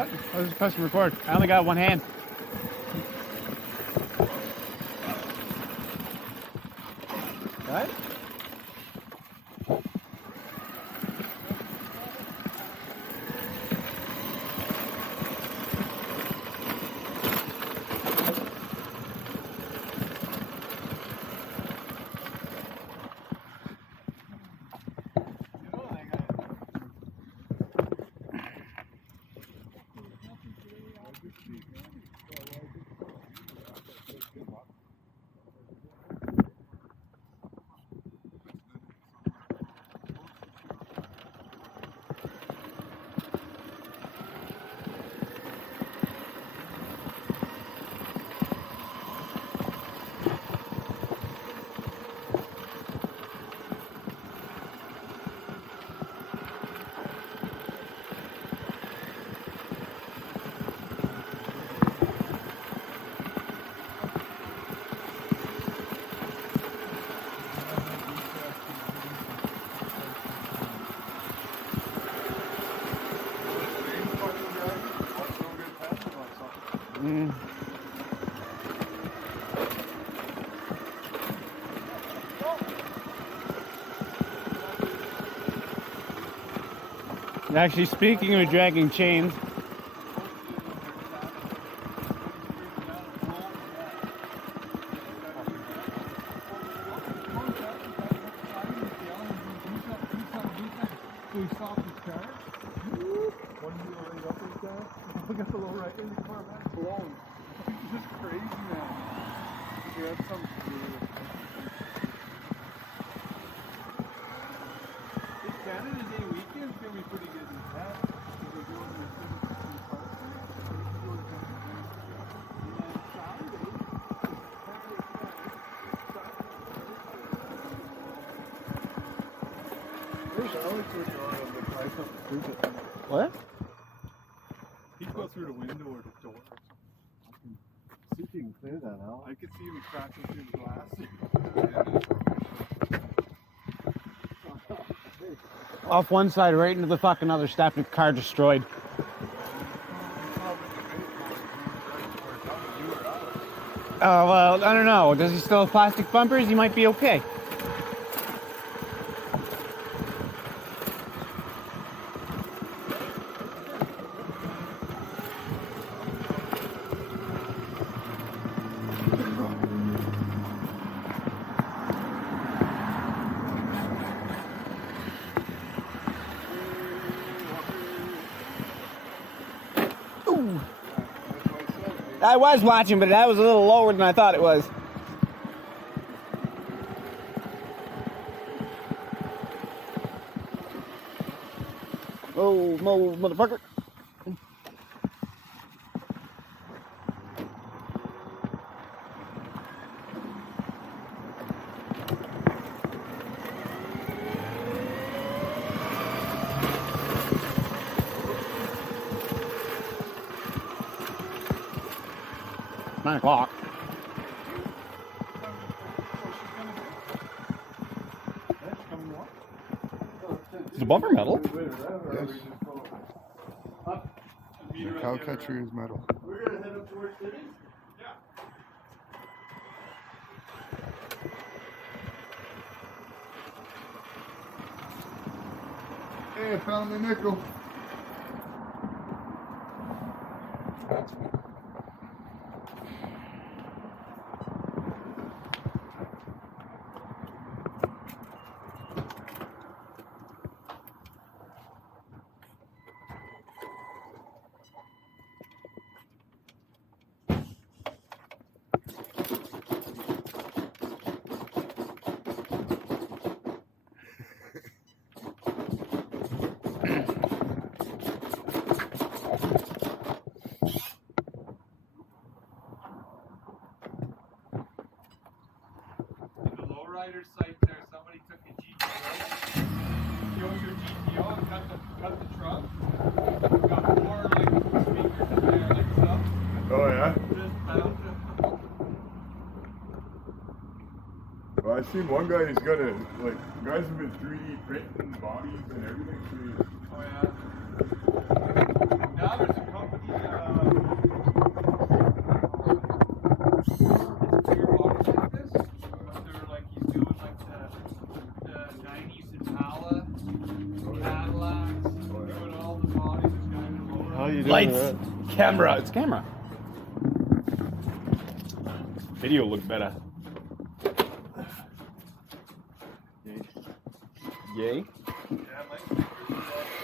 I'll just press record. I only got one hand. What? Actually, speaking of dragging chains, what? He'd go through the window or the door or something. See if you can clear that out. I could see him cracking through the glass. Off one side, right into the fucking other step, and car destroyed. Oh, well, I don't know. Does he still have plastic bumpers? He might be okay. I was watching, but that was a little lower than I thought it was. Oh, motherfucker. It's 9 o'clock. Is the bumper metal? Yes. The cow catcher is metal. We're going to head up towards city? Yeah. Hey, I found the nickel. Rider site there, somebody took a GPO, shows your GPO and cut the trunk, got 4 like speakers in there like stuff. Oh yeah? Just found it. Well, I seen one guy who's got a, like, guys have been 3D printing bodies and everything. Oh yeah. Now there's a company, bigger bodies like this. They're like, he's doing like the 90s Impala, Cadillacs, doing all the bodies, this guy in the lower. How you doing? Lights, camera. It's camera. Video look better. Yay. Yeah, Mike.